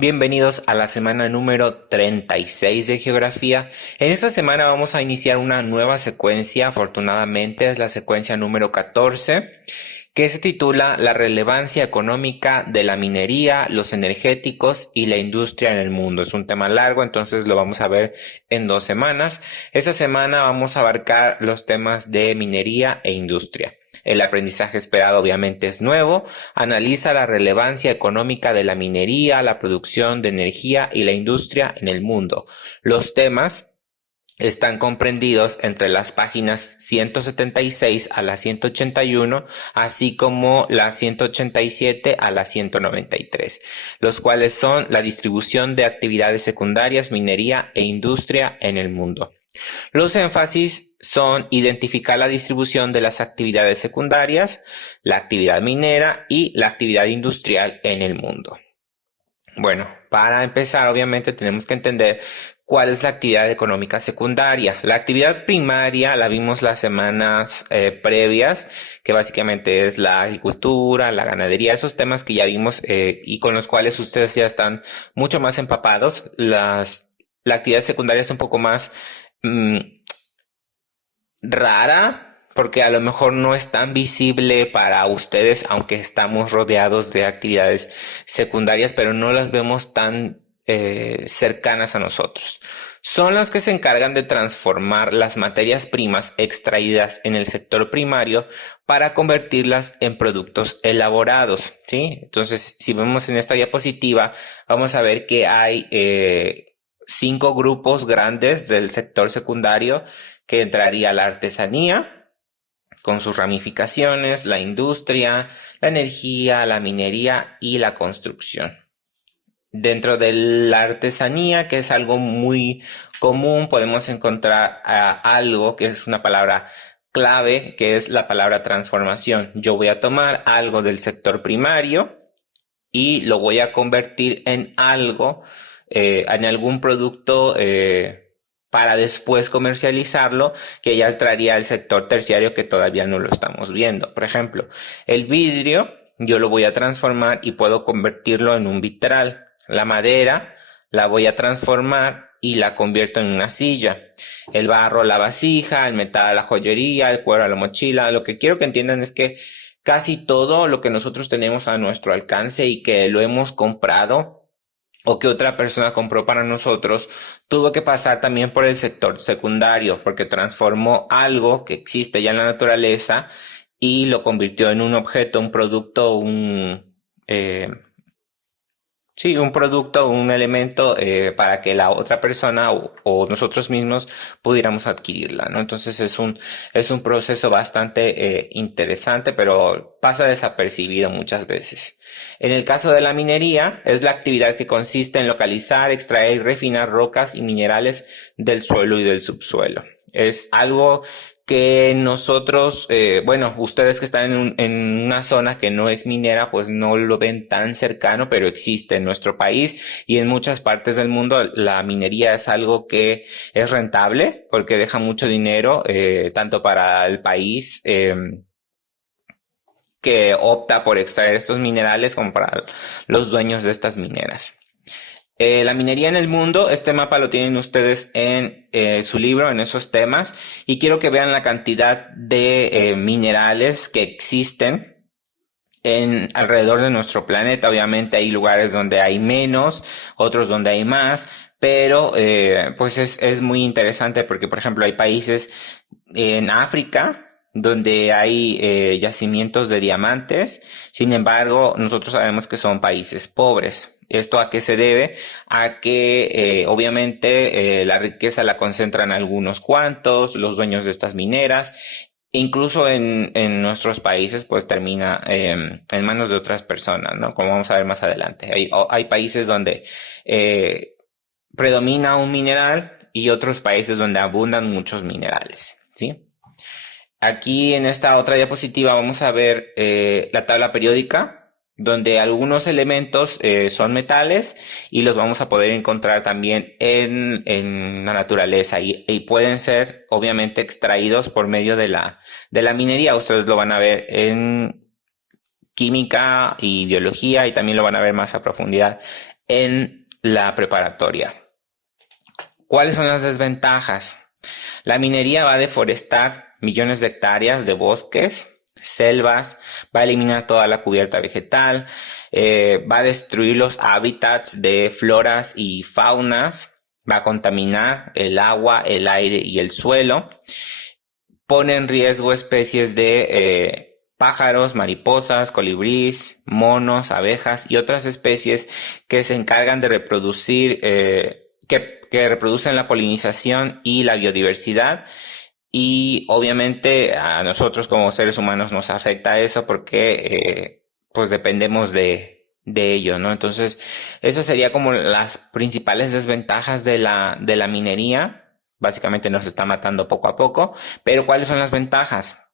Bienvenidos a la semana número 36 de Geografía. En esta semana vamos a iniciar una nueva secuencia, afortunadamente es la secuencia número 14, que se titula La relevancia económica de la minería, los energéticos y la industria en el mundo. Es un tema largo, entonces lo vamos a ver en 2 semanas. Esta semana vamos a abarcar los temas de minería e industria. El aprendizaje esperado obviamente es nuevo, analiza la relevancia económica de la minería, la producción de energía y la industria en el mundo. Los temas están comprendidos entre las páginas 176 a la 181, así como las 187 a la 193, los cuales son la distribución de actividades secundarias, minería e industria en el mundo. Los énfasis son identificar la distribución de las actividades secundarias, la actividad minera y la actividad industrial en el mundo. Bueno, para empezar, obviamente tenemos que entender cuál es la actividad económica secundaria. La actividad primaria la vimos las semanas previas, que básicamente es la agricultura, la ganadería, esos temas que ya vimos y con los cuales ustedes ya están mucho más empapados. La actividad secundaria es un poco más rara, porque a lo mejor no es tan visible para ustedes, aunque estamos rodeados de actividades secundarias, pero no las vemos tan cercanas a nosotros. Son las que se encargan de transformar las materias primas extraídas en el sector primario para convertirlas en productos elaborados, ¿sí? Entonces, si vemos en esta diapositiva, vamos a ver que hay 5 grupos grandes del sector secundario, que entraría la artesanía con sus ramificaciones, la industria, la energía, la minería y la construcción. Dentro de la artesanía, que es algo muy común, podemos encontrar algo que es una palabra clave, que es la palabra transformación. Yo voy a tomar algo del sector primario y lo voy a convertir en algo, en algún producto para después comercializarlo, que ya entraría al sector terciario que todavía no lo estamos viendo. Por ejemplo, el vidrio yo lo voy a transformar y puedo convertirlo en un vitral. La madera la voy a transformar y la convierto en una silla. El barro, la vasija, el metal, la joyería, el cuero, la mochila. Lo que quiero que entiendan es que casi todo lo que nosotros tenemos a nuestro alcance y que lo hemos comprado o que otra persona compró para nosotros, tuvo que pasar también por el sector secundario, porque transformó algo que existe ya en la naturaleza y lo convirtió en un objeto, un producto, eh, sí, un producto, un elemento para que la otra persona o nosotros mismos pudiéramos adquirirla, ¿no? Entonces es un proceso bastante interesante, pero pasa desapercibido muchas veces. En el caso de la minería, es la actividad que consiste en localizar, extraer y refinar rocas y minerales del suelo y del subsuelo. Es algo que nosotros, bueno, ustedes que están en una zona que no es minera, pues no lo ven tan cercano, pero existe en nuestro país y en muchas partes del mundo. La minería es algo que es rentable porque deja mucho dinero, tanto para el país, que opta por extraer estos minerales, como para los dueños de estas mineras. La minería en el mundo, este mapa lo tienen ustedes en su libro, en esos temas, y quiero que vean la cantidad de minerales que existen alrededor de nuestro planeta. Obviamente hay lugares donde hay menos, otros donde hay más, pero pues es muy interesante porque, por ejemplo, hay países en África donde hay yacimientos de diamantes. Sin embargo, nosotros sabemos que son países pobres. ¿Esto a qué se debe? A que obviamente la riqueza la concentran algunos cuantos, los dueños de estas mineras. Incluso en nuestros países pues termina en manos de otras personas, ¿no? Como vamos a ver más adelante. Hay países donde predomina un mineral y otros países donde abundan muchos minerales, ¿sí? Aquí en esta otra diapositiva vamos a ver la tabla periódica, donde algunos elementos son metales y los vamos a poder encontrar también en la naturaleza y pueden ser obviamente extraídos por medio de la minería. Ustedes lo van a ver en química y biología y también lo van a ver más a profundidad en la preparatoria. ¿Cuáles son las desventajas? La minería va a deforestar millones de hectáreas de bosques, selvas, va a eliminar toda la cubierta vegetal, va a destruir los hábitats de floras y faunas, va a contaminar el agua, el aire y el suelo, pone en riesgo especies de pájaros, mariposas, colibríes, monos, abejas y otras especies que se encargan de reproducir, que reproducen la polinización y la biodiversidad. Y obviamente a nosotros como seres humanos nos afecta eso porque pues dependemos de ello, ¿no? Entonces, eso sería como las principales desventajas de la minería. Básicamente nos está matando poco a poco. Pero ¿cuáles son las ventajas?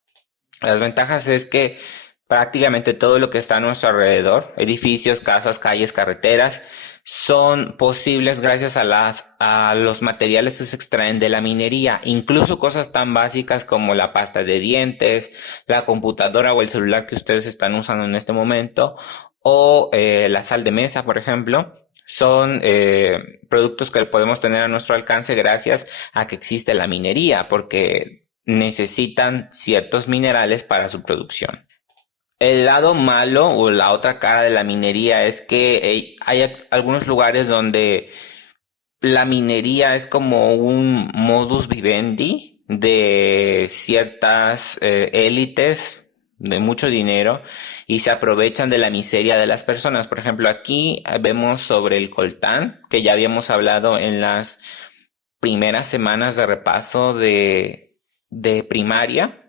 Las ventajas es que prácticamente todo lo que está a nuestro alrededor, edificios, casas, calles, carreteras, son posibles gracias a los materiales que se extraen de la minería. Incluso cosas tan básicas como la pasta de dientes, la computadora o el celular que ustedes están usando en este momento, o la sal de mesa, por ejemplo, son productos que podemos tener a nuestro alcance gracias a que existe la minería, porque necesitan ciertos minerales para su producción. El lado malo o la otra cara de la minería es que hay algunos lugares donde la minería es como un modus vivendi de ciertas élites de mucho dinero y se aprovechan de la miseria de las personas. Por ejemplo, aquí vemos sobre el coltán, que ya habíamos hablado en las primeras semanas de repaso de primaria.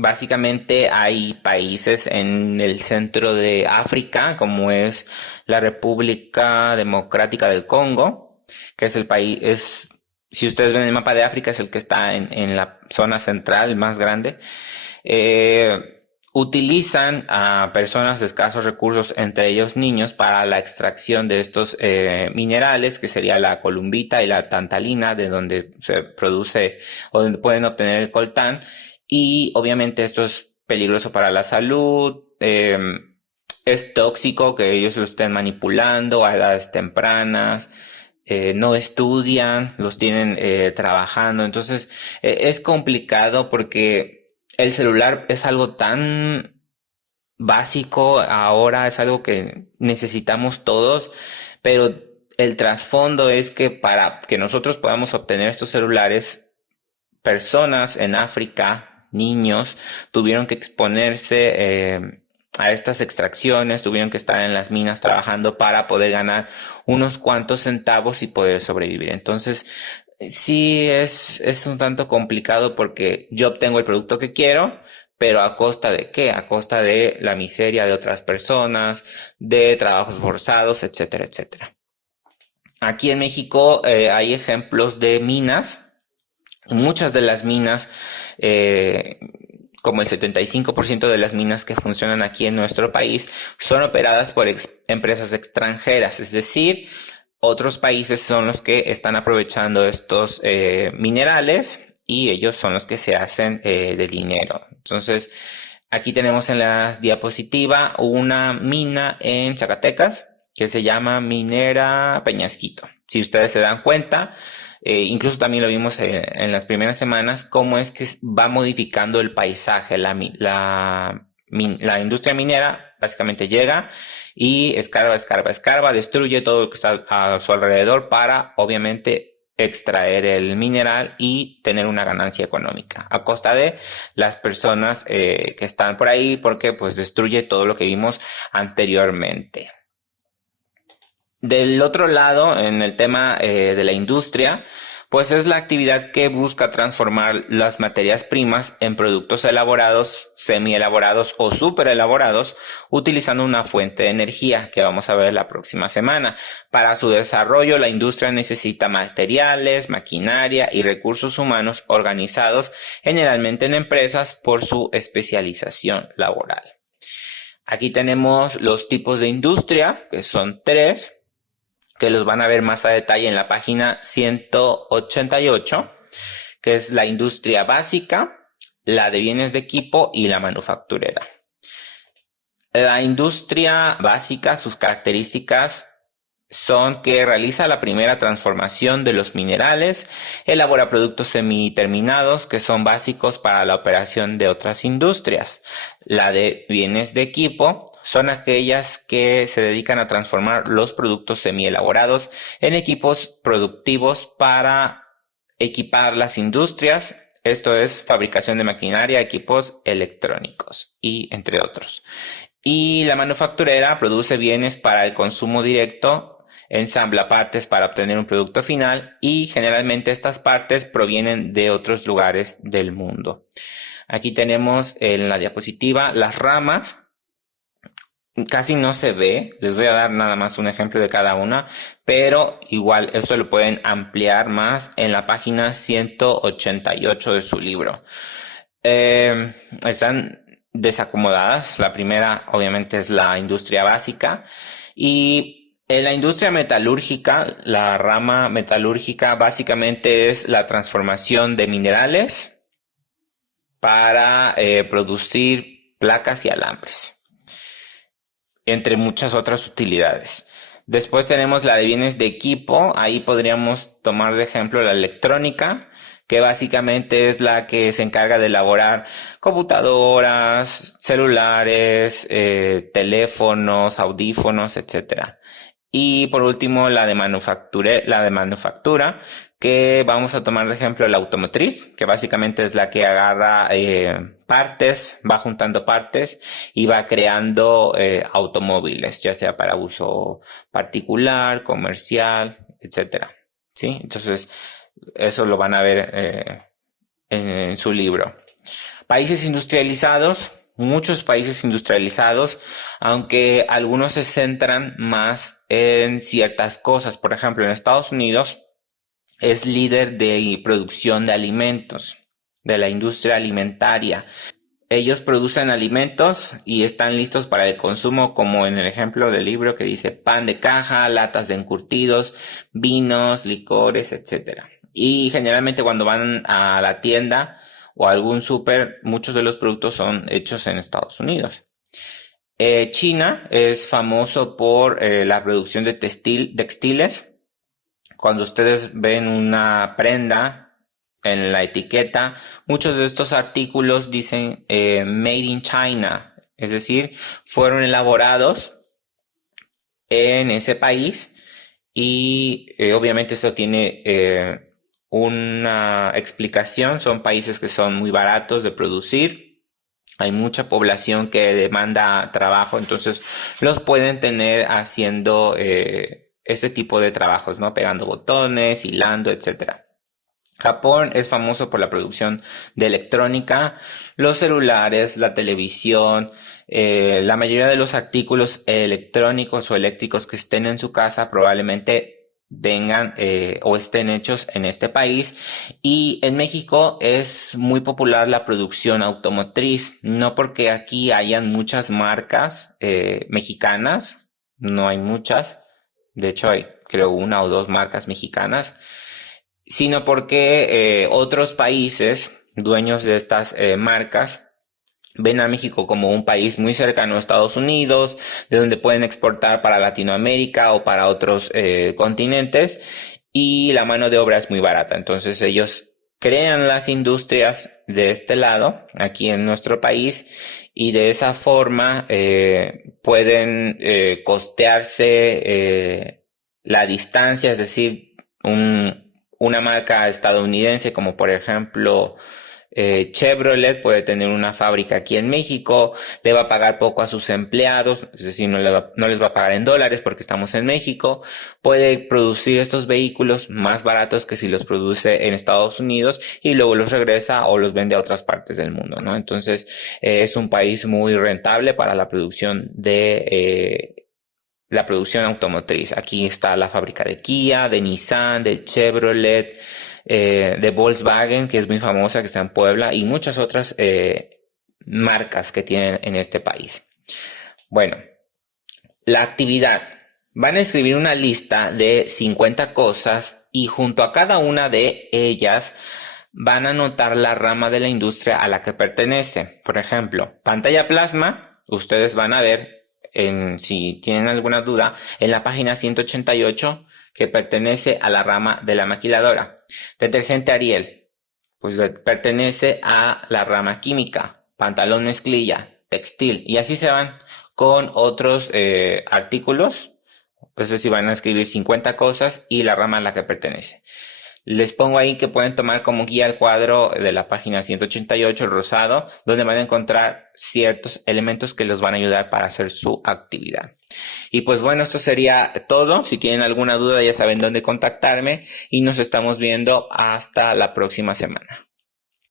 Básicamente hay países en el centro de África, como es la República Democrática del Congo, que es el país, si ustedes ven el mapa de África, es el que está en la zona central más grande. Utilizan a personas de escasos recursos, entre ellos niños, para la extracción de estos minerales, que sería la columbita y la tantalina, de donde se produce o donde pueden obtener el coltán. Y obviamente esto es peligroso para la salud, es tóxico que ellos lo estén manipulando a edades tempranas, no estudian, los tienen trabajando. Entonces es complicado porque el celular es algo tan básico ahora, es algo que necesitamos todos, pero el trasfondo es que para que nosotros podamos obtener estos celulares, personas en África, niños, tuvieron que exponerse a estas extracciones, tuvieron que estar en las minas trabajando para poder ganar unos cuantos centavos y poder sobrevivir. Entonces, sí es un tanto complicado porque yo obtengo el producto que quiero, pero ¿a costa de qué? A costa de la miseria de otras personas, de trabajos forzados, etcétera, etcétera. Aquí en México hay ejemplos de minas. Muchas de las minas, como el 75% de las minas que funcionan aquí en nuestro país, son operadas por empresas extranjeras, es decir, otros países son los que están aprovechando estos minerales y ellos son los que se hacen de dinero. Entonces, aquí tenemos en la diapositiva una mina en Zacatecas que se llama Minera Peñasquito. Si ustedes se dan cuenta, incluso también lo vimos en las primeras semanas, cómo es que va modificando el paisaje. La industria minera básicamente llega y escarba, destruye todo lo que está a su alrededor para, obviamente, extraer el mineral y tener una ganancia económica a costa de las personas que están por ahí, porque pues destruye todo lo que vimos anteriormente. Del otro lado, en el tema de la industria, pues es la actividad que busca transformar las materias primas en productos elaborados, semi-elaborados o superelaborados, utilizando una fuente de energía que vamos a ver la próxima semana. Para su desarrollo, la industria necesita materiales, maquinaria y recursos humanos organizados generalmente en empresas por su especialización laboral. Aquí tenemos los tipos de industria, que son 3, que los van a ver más a detalle en la página 188, que es la industria básica, la de bienes de equipo y la manufacturera. La industria básica, sus características son que realiza la primera transformación de los minerales, elabora productos semiterminados que son básicos para la operación de otras industrias. La de bienes de equipo son aquellas que se dedican a transformar los productos semielaborados en equipos productivos para equipar las industrias. Esto es fabricación de maquinaria, equipos electrónicos y entre otros. Y la manufacturera produce bienes para el consumo directo, ensambla partes para obtener un producto final y generalmente estas partes provienen de otros lugares del mundo. Aquí tenemos en la diapositiva las ramas. Casi no se ve, les voy a dar nada más un ejemplo de cada una, pero igual esto lo pueden ampliar más en la página 188 de su libro. Están desacomodadas. La primera obviamente es la industria básica y en la industria metalúrgica, la rama metalúrgica básicamente es la transformación de minerales para producir placas y alambres, entre muchas otras utilidades. Después tenemos la de bienes de equipo. Ahí podríamos tomar de ejemplo la electrónica, que básicamente es la que se encarga de elaborar computadoras, celulares, teléfonos, audífonos, etc. Y por último la de manufactura, que vamos a tomar de ejemplo la automotriz, que básicamente es la que agarra partes, va juntando partes y va creando automóviles, ya sea para uso particular, comercial, etcétera. ¿Sí? Entonces, eso lo van a ver en su libro. Países industrializados. Muchos países industrializados, aunque algunos se centran más en ciertas cosas. Por ejemplo, en Estados Unidos es líder de producción de alimentos, de la industria alimentaria. Ellos producen alimentos y están listos para el consumo, como en el ejemplo del libro que dice pan de caja, latas de encurtidos, vinos, licores, etc. Y generalmente cuando van a la tienda o algún súper, muchos de los productos son hechos en Estados Unidos. China es famoso por la producción de textiles. Cuando ustedes ven una prenda en la etiqueta, muchos de estos artículos dicen Made in China, es decir, fueron elaborados en ese país y obviamente eso tiene una explicación. Son países que son muy baratos de producir, hay mucha población que demanda trabajo, entonces los pueden tener haciendo este tipo de trabajos, ¿no? Pegando botones, hilando, etcétera. Japón es famoso por la producción de electrónica, los celulares, la televisión, la mayoría de los artículos electrónicos o eléctricos que estén en su casa probablemente vengan o estén hechos en este país. Y en México es muy popular la producción automotriz, no porque aquí hayan muchas marcas mexicanas, no hay muchas, de hecho hay creo una o dos marcas mexicanas, sino porque otros países dueños de estas marcas ven a México como un país muy cercano a Estados Unidos, de donde pueden exportar para Latinoamérica o para otros continentes, y la mano de obra es muy barata. Entonces ellos crean las industrias de este lado, aquí en nuestro país, y de esa forma pueden costearse la distancia, es decir, una marca estadounidense como por ejemplo Chevrolet puede tener una fábrica aquí en México, le va a pagar poco a sus empleados, es decir, no les va a pagar en dólares porque estamos en México, puede producir estos vehículos más baratos que si los produce en Estados Unidos y luego los regresa o los vende a otras partes del mundo, ¿no? Entonces es un país muy rentable para la producción la producción automotriz. Aquí está la fábrica de Kia, de Nissan, de Chevrolet, de Volkswagen, que es muy famosa, que está en Puebla, y muchas otras marcas que tienen en este país. Bueno, la actividad. Van a escribir una lista de 50 cosas y junto a cada una de ellas van a anotar la rama de la industria a la que pertenece. Por ejemplo, pantalla plasma ustedes van a ver, si tienen alguna duda, en la página 188, que pertenece a la rama de la maquiladora. Detergente Ariel, pues pertenece a la rama química. Pantalón mezclilla, textil, y así se van con otros artículos. Es decir, van a escribir 50 cosas y la rama a la que pertenece. Les pongo ahí que pueden tomar como guía el cuadro de la página 188, el rosado, donde van a encontrar ciertos elementos que les van a ayudar para hacer su actividad. Y pues bueno, esto sería todo. Si tienen alguna duda ya saben dónde contactarme y nos estamos viendo hasta la próxima semana.